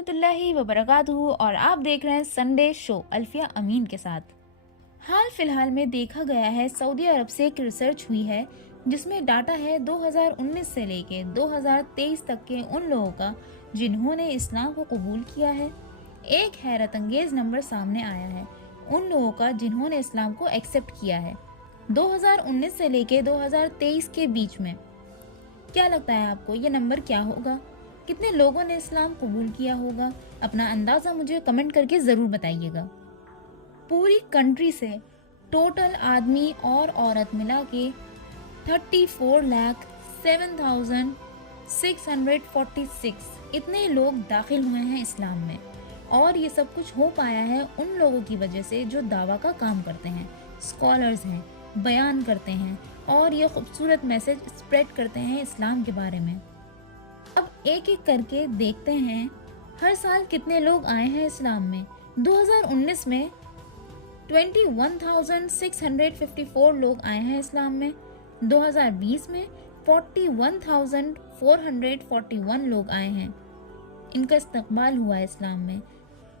रहमतुल्लाहि वबरकातुहू और आप देख रहे हैं संडे शो अल्फिया अमीन के साथ। हाल फिलहाल में देखा गया है सऊदी अरब से एक रिसर्च हुई है जिसमें डाटा है 2019 से लेके 2023 तक के उन लोगों का जिन्होंने इस्लाम को कबूल किया है। एक हैरत अंगेज नंबर सामने आया है उन लोगों का जिन्होंने इस्लाम को एक्सेप्ट किया है 2019 से लेके 2023 के बीच में। क्या लगता है आपको ये नंबर क्या होगा? कितने लोगों ने इस्लाम कबूल किया होगा? अपना अंदाज़ा मुझे कमेंट करके ज़रूर बताइएगा। पूरी कंट्री से टोटल आदमी और औरत मिला के 34,07,646 इतने लोग दाखिल हुए हैं इस्लाम में। और ये सब कुछ हो पाया है उन लोगों की वजह से जो दावा का काम करते हैं, स्कॉलर्स हैं, बयान करते हैं और ये खूबसूरत मैसेज स्प्रेड करते हैं इस्लाम के बारे में। अब एक एक करके देखते हैं हर साल कितने लोग आए हैं इस्लाम में। 2019 में 21,654 लोग आए हैं इस्लाम में। 2020 में 41,441 लोग आए हैं, इनका इस्तकबाल हुआ है इस्लाम में।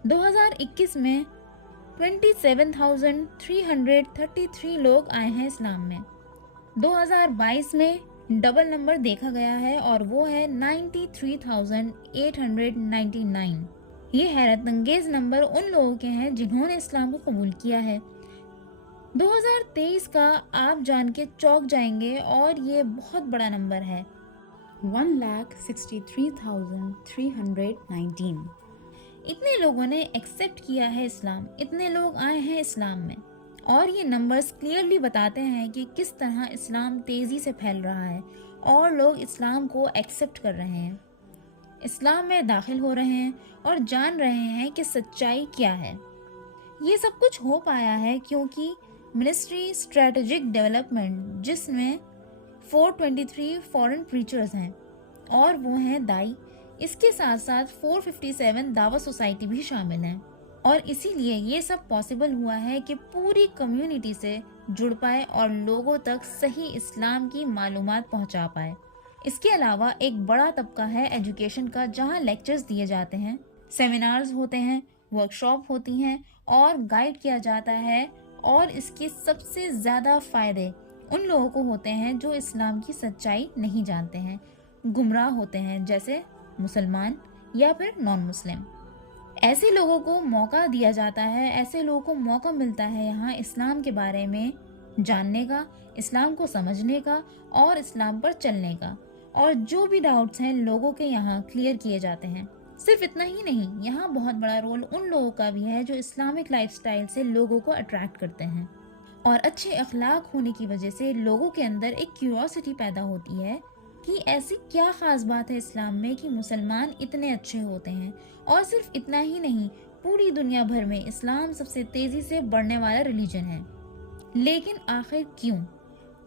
2021 में 27,333 लोग आए हैं इस्लाम में। 2022 में डबल नंबर देखा गया है और वो है 93,899। ये हैरत अंगेज नंबर उन लोगों के हैं जिन्होंने इस्लाम को कबूल किया है। 2023 का आप जान के चौंक जाएंगे और ये बहुत बड़ा नंबर है 1,63,319। इतने लोगों ने एक्सेप्ट किया है इस्लाम, इतने लोग आए हैं इस्लाम में। और ये नंबर्स क्लियरली बताते हैं कि किस तरह इस्लाम तेज़ी से फैल रहा है और लोग इस्लाम को एक्सेप्ट कर रहे हैं, इस्लाम में दाखिल हो रहे हैं और जान रहे हैं कि सच्चाई क्या है। ये सब कुछ हो पाया है क्योंकि मिनिस्ट्री स्ट्रेटेजिक डेवलपमेंट, जिसमें 423 फॉरेन प्रीचर्स हैं और वो हैं दाई, इसके साथ साथ 457 दावत सोसाइटी भी शामिल हैं। और इसीलिए ये सब पॉसिबल हुआ है कि पूरी कम्युनिटी से जुड़ पाए और लोगों तक सही इस्लाम की मालूमात पहुंचा पाए। इसके अलावा एक बड़ा तबका है एजुकेशन का, जहां लेक्चर्स दिए जाते हैं, सेमिनार्स होते हैं, वर्कशॉप होती हैं और गाइड किया जाता है। और इसके सबसे ज़्यादा फ़ायदे उन लोगों को होते हैं जो इस्लाम की सच्चाई नहीं जानते हैं, गुमराह होते हैं, जैसे मुसलमान या फिर नॉन मुस्लिम। ऐसे लोगों को मौका दिया जाता है, ऐसे लोगों को मौका मिलता है यहाँ इस्लाम के बारे में जानने का, इस्लाम को समझने का और इस्लाम पर चलने का। और जो भी डाउट्स हैं लोगों के यहाँ क्लियर किए जाते हैं। सिर्फ इतना ही नहीं, यहाँ बहुत बड़ा रोल उन लोगों का भी है जो इस्लामिक लाइफस्टाइल से लोगों को अट्रैक्ट करते हैं। और अच्छे अखलाक होने की वजह से लोगों के अंदर एक क्यूरियोसिटी पैदा होती है कि ऐसी क्या खास बात है इस्लाम में कि मुसलमान इतने अच्छे होते हैं। और सिर्फ इतना ही नहीं, पूरी दुनिया भर में इस्लाम सबसे तेजी से बढ़ने वाला रिलीजन है। लेकिन आखिर क्यों?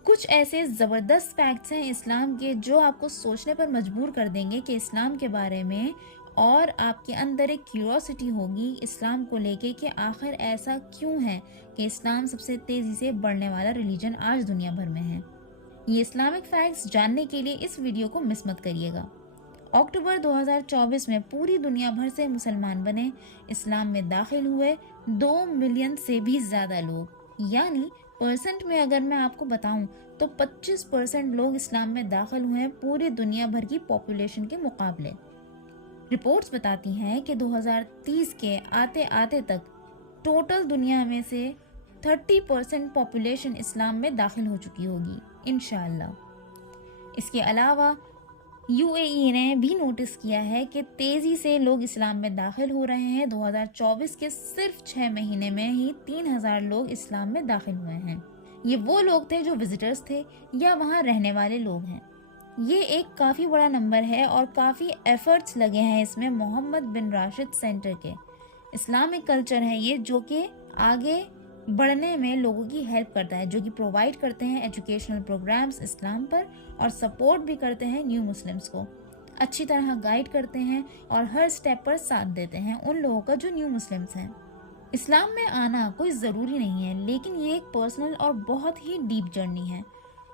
कुछ ऐसे ज़बरदस्त फैक्ट्स हैं इस्लाम के जो आपको सोचने पर मजबूर कर देंगे कि इस्लाम के बारे में, और आपके अंदर एक क्यूरियोसिटी होगी इस्लाम को लेके कि आखिर ऐसा क्यों है कि इस्लाम सबसे तेज़ी से बढ़ने वाला रिलीजन आज दुनिया भर में है। ये इस्लामिक फैक्ट्स जानने के लिए इस वीडियो को मिस मत करिएगा। अक्टूबर 2024 में पूरी दुनिया भर से मुसलमान बने, इस्लाम में दाखिल हुए 2 मिलियन से भी ज़्यादा लोग। यानी परसेंट में अगर मैं आपको बताऊं तो 25% लोग इस्लाम में दाखिल हुए हैं पूरी दुनिया भर की पॉपुलेशन के मुकाबले। रिपोर्ट्स बताती हैं कि 2030 के आते आते तक टोटल दुनिया में से 30% पॉपुलेशन इस्लाम में दाखिल हो चुकी होगी इंशाअल्लाह। इसके अलावा यूएई ने भी नोटिस किया है कि तेज़ी से लोग इस्लाम में दाखिल हो रहे हैं। 2024 के सिर्फ 6 महीने में ही 3,000 लोग इस्लाम में दाखिल हुए हैं। ये वो लोग थे जो विजिटर्स थे या वहाँ रहने वाले लोग हैं। ये एक काफ़ी बड़ा नंबर है और काफ़ी एफर्ट्स लगे हैं इसमें मोहम्मद बिन राशिद सेंटर के। इस्लामिक कल्चर है ये जो कि आगे बढ़ने में लोगों की हेल्प करता है, जो कि प्रोवाइड करते हैं एजुकेशनल प्रोग्राम्स इस्लाम पर और सपोर्ट भी करते हैं न्यू मुस्लिम्स को, अच्छी तरह गाइड करते हैं और हर स्टेप पर साथ देते हैं उन लोगों का जो न्यू मुस्लिम्स हैं। इस्लाम में आना कोई ज़रूरी नहीं है, लेकिन ये एक पर्सनल और बहुत ही डीप जर्नी है।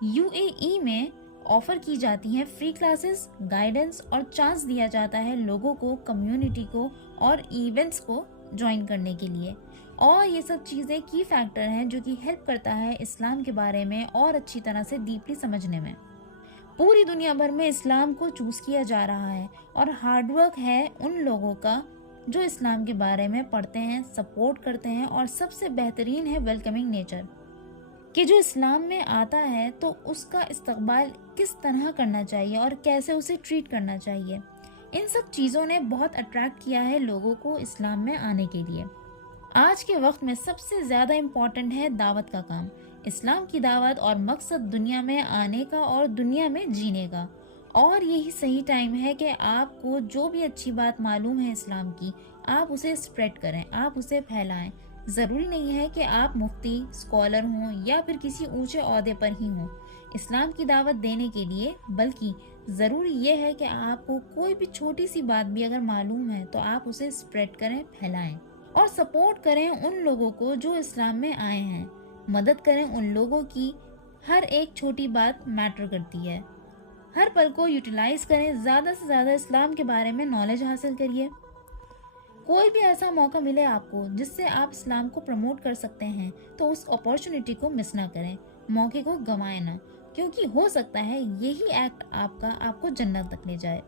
यूएई में آفر کی جاتی ہیں فری کلاسز، گائیڈنس اور چانس دیا جاتا ہے لوگوں کو کمیونٹی کو اور ایونٹس کو جوائن کرنے کے لیے، اور یہ سب چیزیں کی فیکٹر ہیں جو کہ ہیلپ کرتا ہے اسلام کے بارے میں اور اچھی طرح سے ڈیپلی سمجھنے میں۔ پوری دنیا بھر میں اسلام کو چوز کیا جا رہا ہے اور ہارڈ ورک ہے ان لوگوں کا جو اسلام کے بارے میں پڑھتے ہیں، سپورٹ کرتے ہیں، اور سب سے بہترین ہے ویلکمنگ نیچر، کہ جو اسلام میں آتا ہے تو اس کا استقبال کس طرح کرنا چاہیے اور کیسے اسے ٹریٹ کرنا چاہیے۔ ان سب چیزوں نے بہت اٹریکٹ کیا ہے لوگوں کو اسلام میں آنے کے لیے۔ آج کے وقت میں سب سے زیادہ امپورٹنٹ ہے دعوت کا کام، اسلام کی دعوت، اور مقصد دنیا میں آنے کا اور دنیا میں جینے کا، اور یہی صحیح ٹائم ہے کہ آپ کو جو بھی اچھی بات معلوم ہے اسلام کی، آپ اسے اسپریڈ کریں، آپ اسے پھیلائیں۔ ضروری نہیں ہے کہ آپ مفتی، اسکالر ہوں یا پھر کسی اونچے عہدے پر ہی ہوں اسلام کی دعوت دینے کے لیے، بلکہ ضروری یہ ہے کہ آپ کو کوئی بھی چھوٹی سی بات بھی اگر معلوم ہے تو آپ اسے اسپریڈ کریں، پھیلائیں، اور سپورٹ کریں ان لوگوں کو جو اسلام میں آئے ہیں، مدد کریں ان لوگوں کی۔ ہر ایک چھوٹی بات میٹر کرتی ہے۔ ہر پل کو یوٹیلائز کریں، زیادہ سے زیادہ اسلام کے بارے میں نالج حاصل کریے۔ کوئی بھی ایسا موقع ملے آپ کو جس سے آپ اسلام کو پروموٹ کر سکتے ہیں تو اس اپورچونٹی کو مس نہ کریں، موقع کو گنوائیں نہ، کیونکہ ہو سکتا ہے یہی ایکٹ آپ کو جنت تک لے جائے۔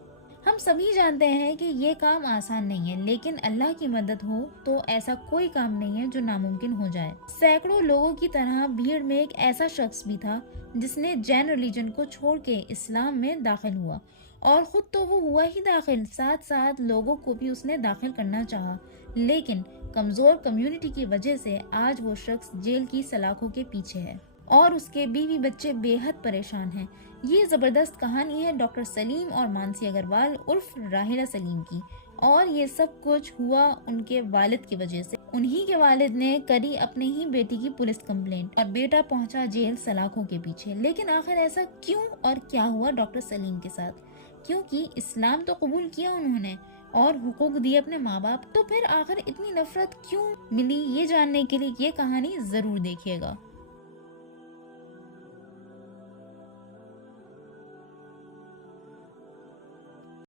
ہم سبھی جانتے ہیں کہ یہ کام آسان نہیں ہے، لیکن اللہ کی مدد ہو تو ایسا کوئی کام نہیں ہے جو ناممکن ہو جائے۔ سینکڑوں لوگوں کی طرح بھیڑ میں ایک ایسا شخص بھی تھا جس نے جین ریلیجن کو چھوڑ کے اسلام میں داخل ہوا، اور خود تو وہ ہوا ہی داخل، ساتھ ساتھ لوگوں کو بھی اس نے داخل کرنا چاہا، لیکن کمزور کمیونٹی کی وجہ سے آج وہ شخص جیل کی سلاخوں کے پیچھے ہے، اور اس کے بیوی بچے بے حد پریشان ہیں۔ یہ زبردست کہانی ہے ڈاکٹر سلیم اور مانسی اگروال عرف راحلہ سلیم کی، اور یہ سب کچھ ہوا ان کے والد کی وجہ سے۔ انہی کے والد نے کری اپنے ہی بیٹی کی پولیس کمپلینٹ، اور بیٹا پہنچا جیل سلاخوں کے پیچھے۔ لیکن آخر ایسا کیوں اور کیا ہوا ڈاکٹر سلیم کے ساتھ؟ کیونکہ اسلام تو قبول کیا انہوں نے اور حقوق دیے اپنے ماں باپ، تو پھر آخر اتنی نفرت کیوں ملی؟ یہ جاننے کے لیے یہ کہانی ضرور دیکھیے گا۔